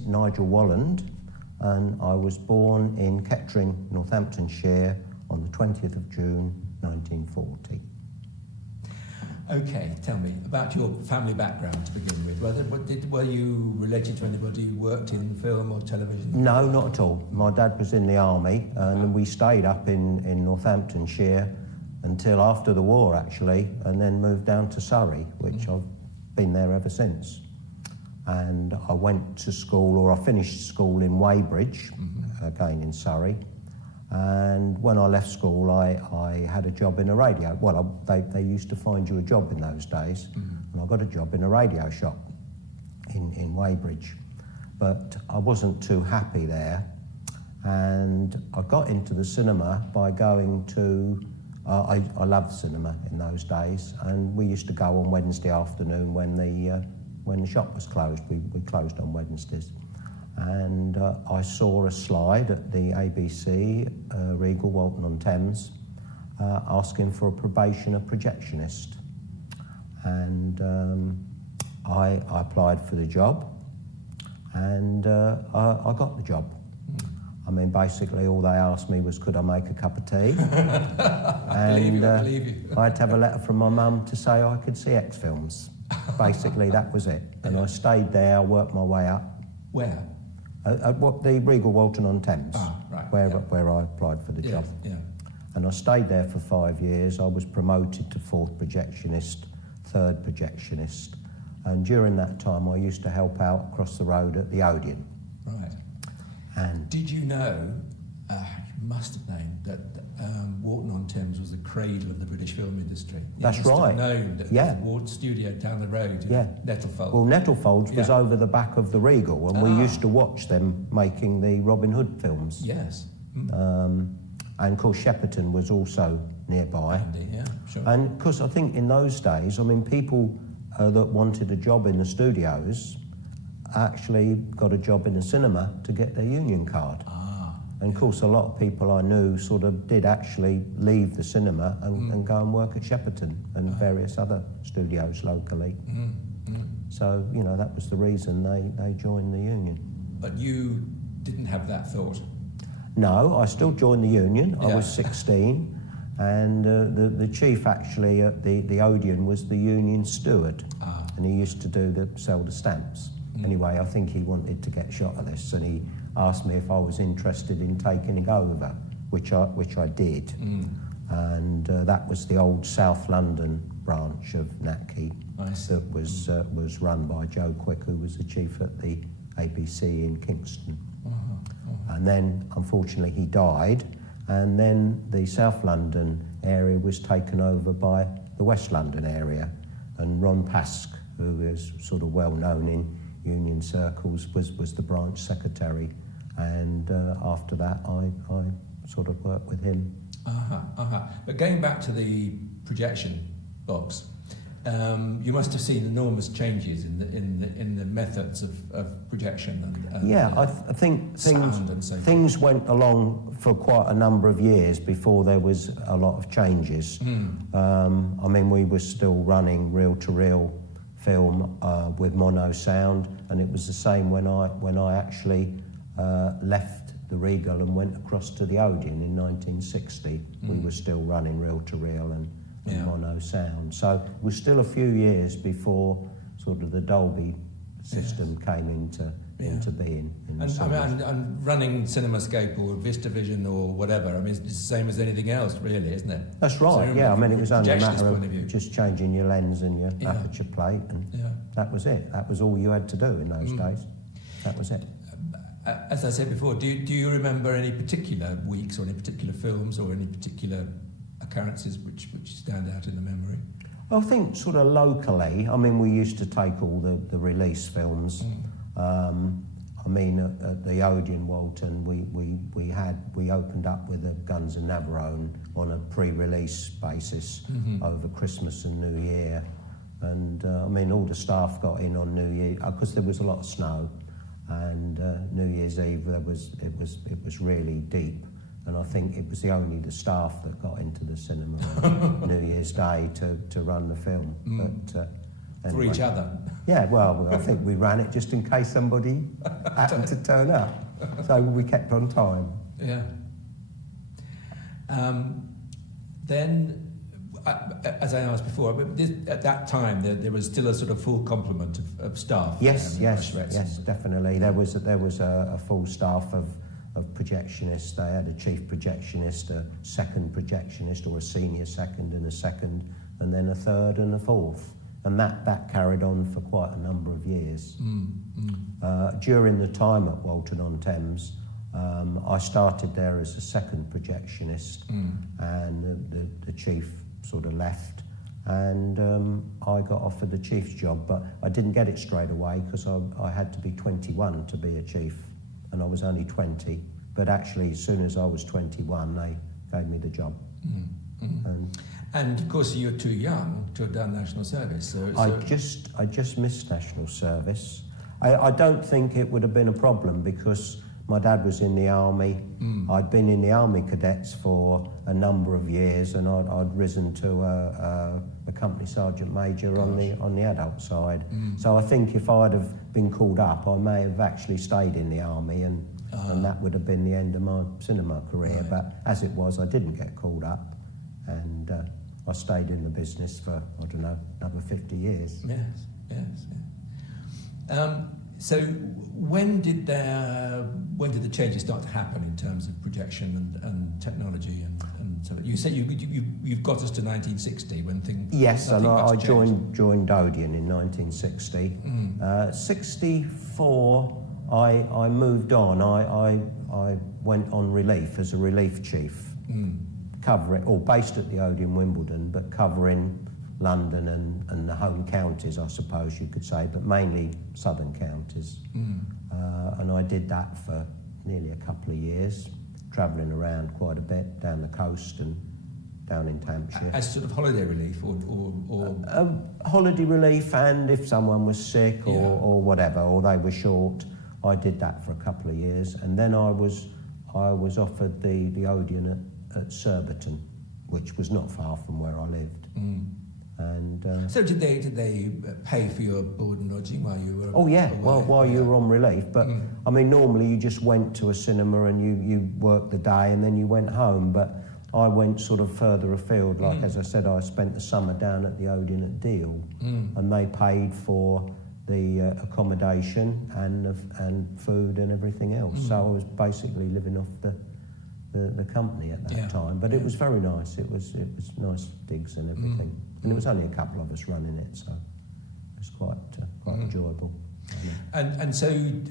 is Nigel WOLLAND, and I was born in Kettering, Northamptonshire on the 20th of June 1940. Okay, tell me about your family background to begin with. Were you related to anybody who worked in film or television? No, not at all. My dad was in the army, and we stayed up in Northamptonshire until after the war, actually, and then moved down to Surrey, which I've been there ever since. And I went to school, or I finished school in Weybridge, again in Surrey. And when I left school, I had a job in a radio. Well, they used to find you a job in those days, and I got a job in a radio shop in Weybridge. But I wasn't too happy there, and I got into the cinema by going to... I loved cinema in those days, and we used to go on Wednesday afternoon when the shop was closed. We closed on Wednesdays. And I saw a slide at the ABC, Regal, Walton-on-Thames, asking for a probationer projectionist. And I applied for the job, and I got the job. I mean, basically, all they asked me was, could I make a cup of tea? I believe you. I had to have a letter from my mum to say I could see X films. Basically, that was it. And I stayed there, worked my way up. Where? At the Regal Walton-on-Thames, right, where I applied for the job. Yeah. And I stayed there for 5 years. I was promoted to 4th projectionist, 3rd projectionist. And during that time, I used to help out across the road at the Odeon. Right. And did you know, you must have known, that Walton-on-Thames was the cradle of the British film industry? That's right. You must have known that the Ward studio down the road in Nettlefold. Well, Nettlefold was over the back of the Regal, and we used to watch them making the Robin Hood films. Yes. And of course, Shepperton was also nearby. Andy, yeah, sure. And because I think in those days, I mean, people that wanted a job in the studios actually got a job in the cinema to get their union card. And of course, a lot of people I knew sort of did actually leave the cinema and go and work at Shepperton and various other studios locally. So, you know, that was the reason they joined the union. But you didn't have that thought? No, I still joined the union. I was 16, and the chief actually at the Odeon was the union steward, and he used to sell the stamps. Anyway, I think he wanted to get shot at this, and he asked me if I was interested in taking it over, which I did. And that was the old South London branch of NATKE that was run by Joe Quick, who was the chief at the ABC in Kingston. And then, unfortunately, he died, and then the South London area was taken over by the West London area, and Ron Pask, who is sort of well known in union circles, was the branch secretary. And after that, I sort of worked with him. But going back to the projection box, you must have seen enormous changes in the methods of projection. I think things went along for quite a number of years before there was a lot of changes. I mean, we were still running reel-to-reel film with mono sound, and it was the same when I actually left the Regal and went across to the Odeon in 1960. We were still running reel-to-reel and mono sound. So it was still a few years before sort of the Dolby system came into being. And running CinemaScope or VistaVision or whatever, I mean, it's the same as anything else, really, isn't it? That's right, I mean, it was only a matter of just changing your lens and your aperture plate, and that was it. That was all you had to do in those days. That was it. As I said before, do you remember any particular weeks or any particular films or any particular occurrences which stand out in the memory? I think sort of locally, I mean, we used to take all the release films. I mean, at the Odeon Walton, we opened up with the Guns and Navarone on a pre-release basis over Christmas and New Year. And I mean, all the staff got in on New Year because there was a lot of snow. And New Year's Eve, it was really deep, and I think it was only the staff that got into the cinema on New Year's Day to run the film. But For each other. Yeah, well, I think we ran it just in case somebody happened to turn up. So we kept on time. Yeah. Then, as I asked before, at that time there was still a sort of full complement of staff. Yes, definitely. There was a full staff of projectionists. They had a chief projectionist, a second projectionist, or a senior second and a second, and then a third and a fourth. And that carried on for quite a number of years. During the time at Walton-on-Thames, I started there as a second projectionist, and the chief sort of left, and I got offered the chief's job, but I didn't get it straight away because I had to be 21 to be a chief, and I was only 20. But actually, as soon as I was 21, they gave me the job. And of course, you're too young to have done national service. So I just missed national service. I don't think it would have been a problem because my dad was in the army. I'd been in the army cadets for a number of years, and I'd risen to a company sergeant major on the adult side. So I think if I'd have been called up, I may have actually stayed in the army, and that would have been the end of my cinema career. Right. But as it was, I didn't get called up, and I stayed in the business for, I don't know, another 50 years. Yes. So when did the changes start to happen in terms of projection and technology and so you said you've got us to 1960 when things. Yes, and I joined Odeon in 1960. 64 I moved on. I went on relief as a relief chief, covering, or based at the Odeon Wimbledon, but covering London and the home counties, I suppose you could say, but mainly southern counties. And I did that for nearly a couple of years, travelling around quite a bit down the coast and down in Hampshire. As sort of holiday relief or holiday relief, and if someone was sick or whatever, or they were short, I did that for a couple of years. And then I was offered the Odeon at Surbiton, which was not far from where I lived. And so did they pay for your board and lodging while you were? Oh yeah, away? well while you were on relief. But I mean, normally you just went to a cinema and you worked the day and then you went home. But I went sort of further afield. Like as I said, I spent the summer down at the Odeon at Deal, and they paid for the accommodation and food and everything else. So I was basically living off the company at that time. But it was very nice. It was nice digs and everything. And it was only a couple of us running it, so it was quite enjoyable. And so you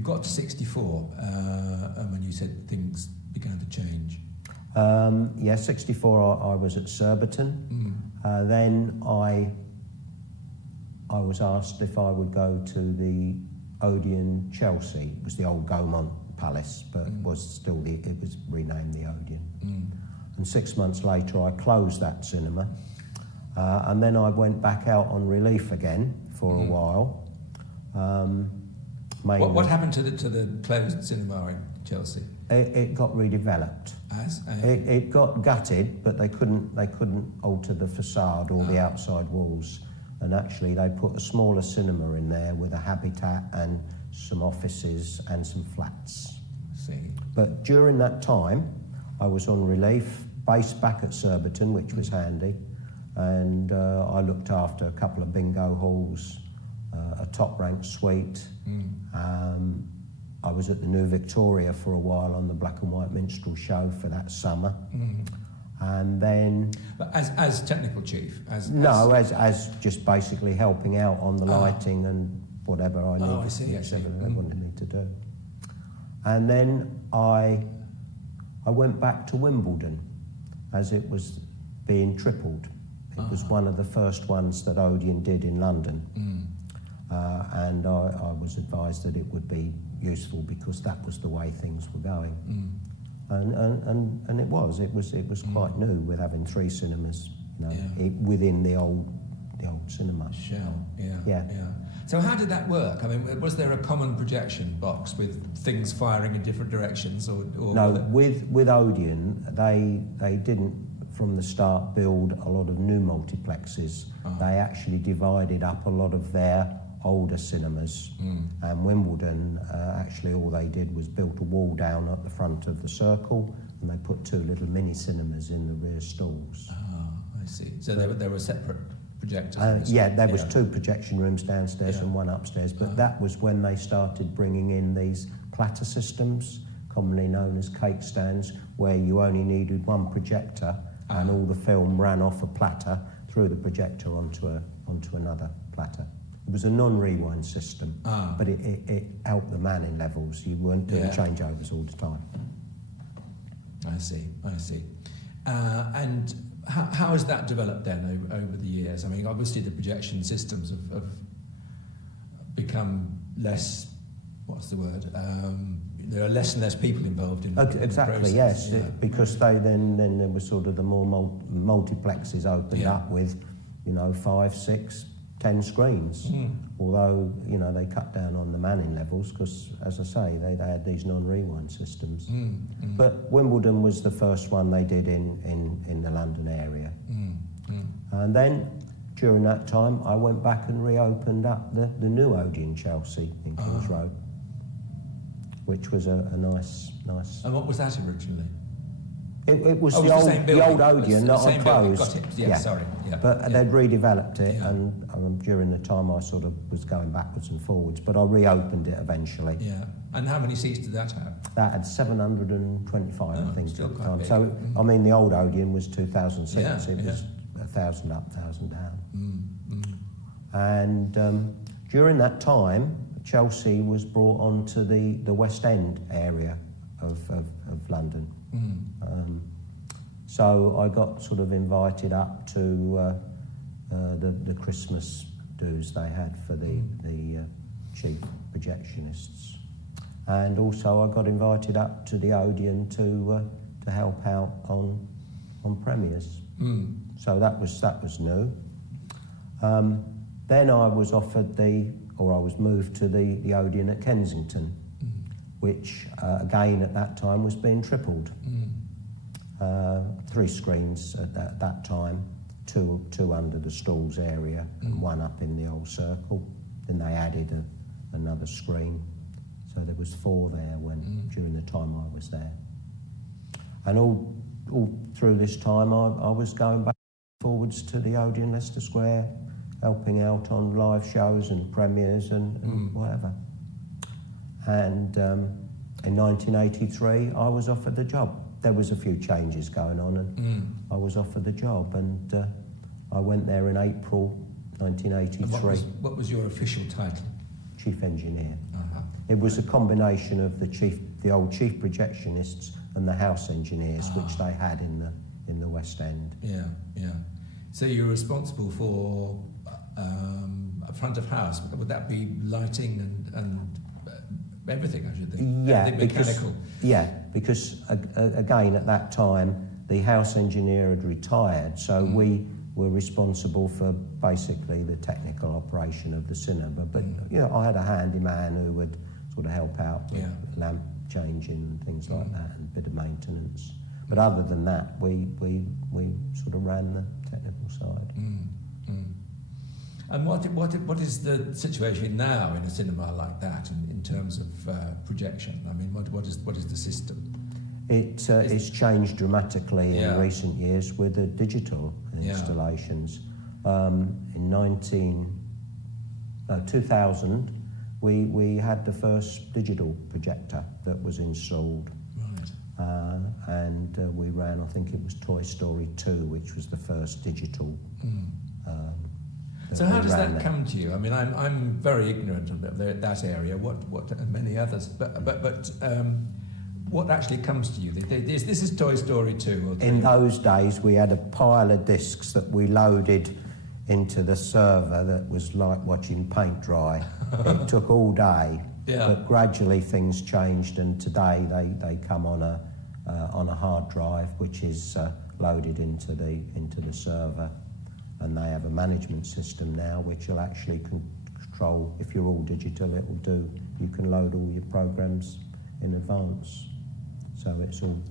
got to 64, and when you said things began to change. 64 I was at Surbiton. Then I was asked if I would go to the Odeon Chelsea. It was the old Gaumont Palace, but it was renamed the Odeon. And 6 months later I closed that cinema, and then I went back out on relief again for a while. What happened to the closed cinema in Chelsea? It got redeveloped. It got gutted, but they couldn't alter the facade or the outside walls, and actually they put a smaller cinema in there with a habitat and some offices and some flats. See. But during that time, I was on relief, based back at Surbiton, which was handy, and I looked after a couple of bingo halls, a top-ranked suite. I was at the New Victoria for a while on the black and white minstrel show for that summer, and then. But as technical chief, as just basically helping out on the lighting and whatever I needed. I see. They wanted me to do. And then I went back to Wimbledon as it was being tripled. It was one of the first ones that Odeon did in London. And I was advised that it would be useful because that was the way things were going. And it was quite new with having 3 cinemas, within the old cinema shell. Yeah. So how did that work? I mean, was there a common projection box with things firing in different directions, or no? With Odeon, they didn't from the start build a lot of new multiplexes. They actually divided up a lot of their older cinemas, and Wimbledon actually all they did was built a wall down at the front of the circle, and they put 2 little mini cinemas in the rear stalls. I see. So there were separate projectors? Yeah, there was 2 projection rooms downstairs and 1 upstairs, but that was when they started bringing in these platter systems, commonly known as cake stands, where you only needed 1 projector and all the film ran off a platter through the projector onto another platter. It was a non-rewind system, but it helped the manning levels. You weren't doing changeovers all the time. I see. And how has that developed then over the years? I mean, obviously the projection systems have become less, what's the word? There are less and less people involved in exactly, the process. yes, because they then there was sort of the more multiplexes opened up with, 5, 6, 10 screens. Although, they cut down on the manning levels because, as I say, they had these non-rewind systems. But Wimbledon was the first one they did in the London area. And then, during that time, I went back and reopened up the new Odeon Chelsea in Kings Road, which was a nice. And what was that originally? It was the old Odeon that I closed. Got it. Yeah, sorry. Yeah, but they'd redeveloped it, and during the time I sort of was going backwards and forwards, but I reopened it eventually. Yeah. And how many seats did that have? That had 725, I think, still at the quite time. big. So, I mean, the old Odeon was 2,000 seats. It was 1,000 up, 1,000 down. And during that time, Chelsea was brought onto the West End area of London. So I got sort of invited up to the Christmas dues they had for the chief projectionists, and also I got invited up to the Odeon to help out on premieres. So that was new. Then I was offered I was moved to the Odeon at Kensington, which again at that time was being tripled. 3 screens at that time, two under the stalls area and 1 up in the old circle. Then they added another screen, so there was 4 there during the time I was there. And all through this time I was going back and forwards to the Odeon Leicester Square, helping out on live shows and premieres and whatever. And in 1983 I was offered the job. There was a few changes going on, and I was offered the job, and I went there in April 1983. And what was your official title? Chief engineer. It was a combination of the old chief projectionists and the house engineers, which they had in the West End. Yeah. So you're responsible for front of house. Would that be lighting and everything, I should think? Yeah, mechanical. Because again at that time the house engineer had retired, so we were responsible for basically the technical operation of the cinema. But I had a handyman who would sort of help out with lamp changing and things like that, and a bit of maintenance. But other than that, we sort of ran the technical side. And what is the situation now in a cinema like that in terms of projection? I mean, what is the system? It's changed dramatically in recent years with the digital installations. In 2000, we had the first digital projector that was installed. Right. And we ran, I think it was Toy Story 2, which was the first digital. So how does that come to you? I mean, I'm very ignorant of that area. What and many others. But what actually comes to you? This is Toy Story 2 or 3. In those days, we had a pile of discs that we loaded into the server that was like watching paint dry. It took all day, but gradually things changed, and today they come on a hard drive, which is loaded into the server, and they have a management system now which will actually control. If you're all digital, you can load all your programs in advance. So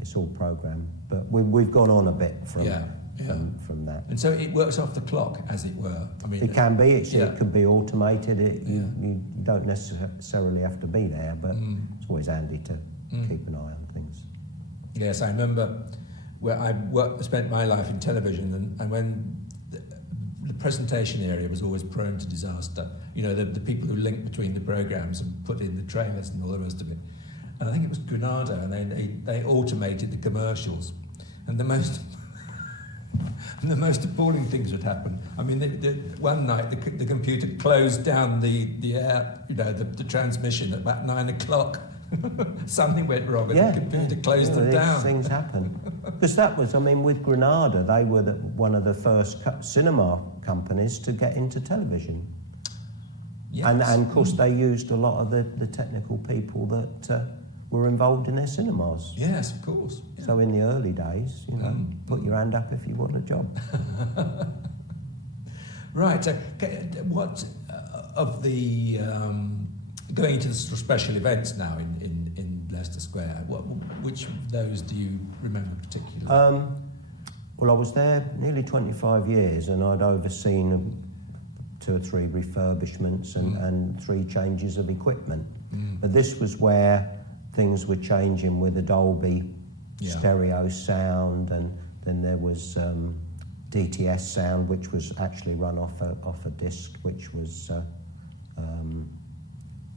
it's all programmed. But we've gone on a bit from that. And so it works off the clock, as it were. I mean, it can be. It can be automated. You don't necessarily have to be there, but it's always handy to keep an eye on things. Yes, I remember where I spent my life in television, and when the presentation area was always prone to disaster. You know, the people who link between the programs and put in the trailers and all the rest of it. And I think it was Granada, and they automated the commercials, and the most appalling things would happen. I mean, one night the computer closed down the air, the transmission at about 9 o'clock. Something went wrong, and the computer closed them down. Things happen. Because that was, with Granada, they were one of the first cinema companies to get into television. Yes. And of course, they used a lot of the technical people that were involved in their cinemas. Yes, of course. Yeah. So in the early days, put your hand up if you want a job. Right. So, what of the going into the sort of special events now in Leicester Square? Which of those do you remember particularly? Well, I was there nearly 25 years, and I'd overseen 2 or 3 refurbishments and 3 changes of equipment. But this was where things were changing with the Dolby stereo sound, and then there was DTS sound, which was actually run off a disc, which was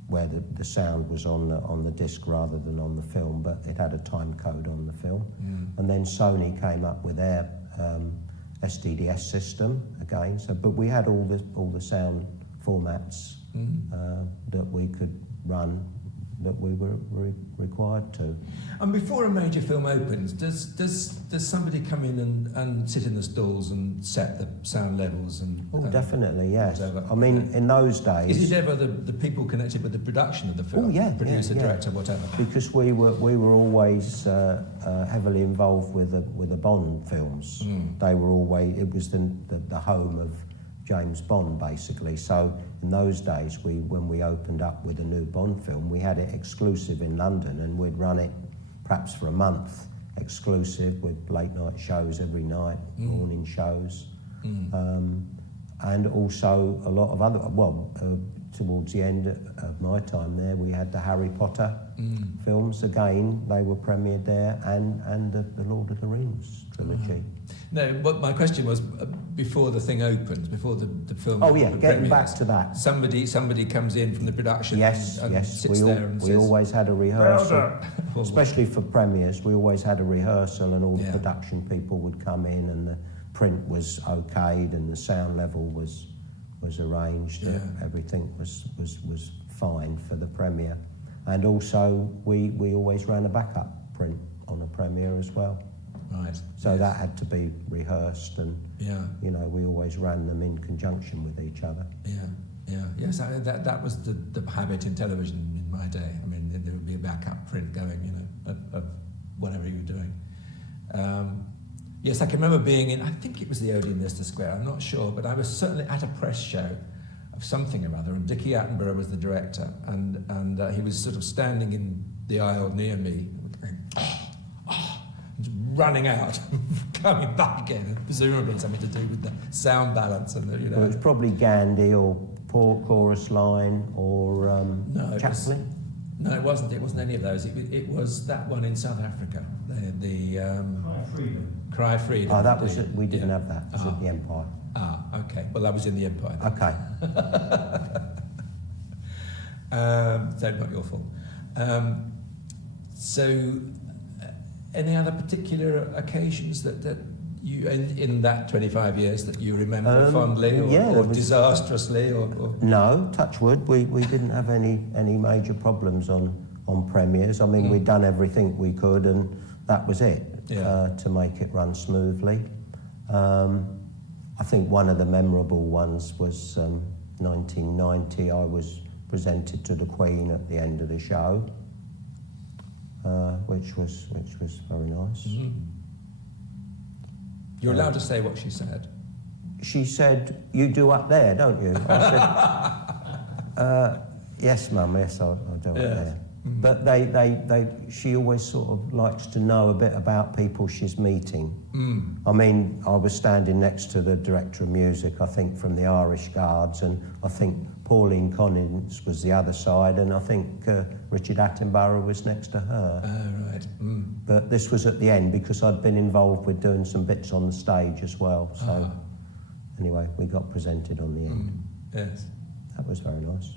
where the sound was on the disc rather than on the film, but it had a time code on the film. And then Sony came up with their SDDS system again. But we had all the sound formats that we could run, that we were required to. And before a major film opens, does somebody come in and sit in the stalls and set the sound levels? Definitely, yes. Whatever? In those days... Is it ever the people connected with the production of the film? Producer, director, whatever? Because we were always heavily involved with the Bond films. They were always... It was the home of James Bond, basically. So in those days, when we opened up with a new Bond film, we had it exclusive in London, and we'd run it perhaps for a month, exclusive, with late night shows every night, morning shows, and also a lot of other. Towards the end of my time there, we had the Harry Potter films. Again, they were premiered there, and the Lord of the Rings trilogy. No, but my question was before the thing opens, before the film. Getting back to that. Somebody comes in from the production. Yes. Sits there and we says, always had a rehearsal, especially for premieres. We always had a rehearsal, and all the production people would come in, and the print was okayed, and the sound level was arranged. Everything was fine for the premiere, and also we always ran a backup print on a premiere as well. Right. So that had to be rehearsed, and we always ran them in conjunction with each other. Yes. That was the habit in television in my day. I mean, there would be a backup print going, of whatever you were doing. Yes, I can remember being in, I think it was the Odeon Leicester Square, I'm not sure, but I was certainly at a press show of something or other, and Dickie Attenborough was the director, and he was sort of standing in the aisle near me, going, running out, coming back again, and presumably something to do with the sound balance and the, Well, it was probably Gandhi or Poor Chorus Line or Chaplin. No, it wasn't. It wasn't any of those. It was that one in South Africa. The Cry of Freedom. Cry of Freedom. Oh, that was it. We didn't have that. It was at the Empire. Okay. Well, that was in the Empire. Okay. So not your fault. So, any other particular occasions that you, in that 25 years, that you remember fondly or disastrously? Or No, touch wood. We didn't have any major problems on premieres. I mean, we'd done everything we could, and that was it to make it run smoothly. I think one of the memorable ones was 1990. I was presented to the Queen at the end of the show, which was very nice. Mm-hmm. You're allowed to say what she said. She said, "You do up there, don't you?" I said, "Yes, Mum. Yes, I do up there." But she always sort of likes to know a bit about people she's meeting. I mean, I was standing next to the director of music, I think, from the Irish Guards, and I think Pauline Collins was the other side, and I think Richard Attenborough was next to her. Right. But this was at the end because I'd been involved with doing some bits on the stage as well. So anyway, we got presented on the end. Yes. That was very nice.